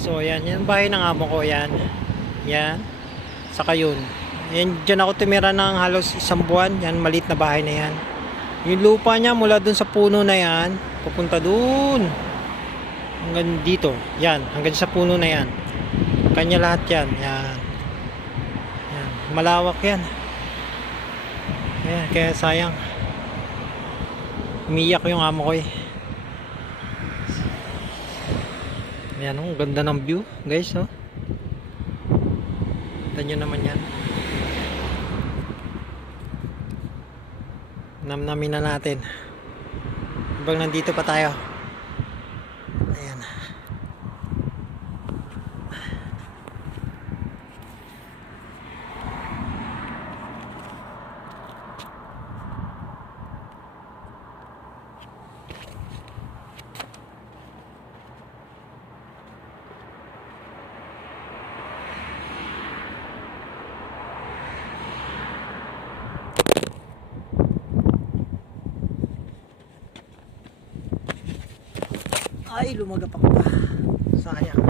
guys. So ayan, yan ang bahay ng amo ko. Yan. Yan. Saka yun. Yan, dyan ako tumira ng halos isang buwan. Yan, maliit na bahay na yan. Yung lupa niya mula dun sa puno na yan, pupunta dun. Hanggang dito. Yan, hanggang sa puno na yan. Kanya lahat yan. Yan. Yan. Malawak yan. Ayan, kaya sayang. Umiyak yung amo ko eh. Ayan, ang ganda ng view, guys, oh. Tignan nyo naman yan. Namnamin na natin. Habang nandito pa tayo. Ayan. Ay, lumagap ako pa. Sayang.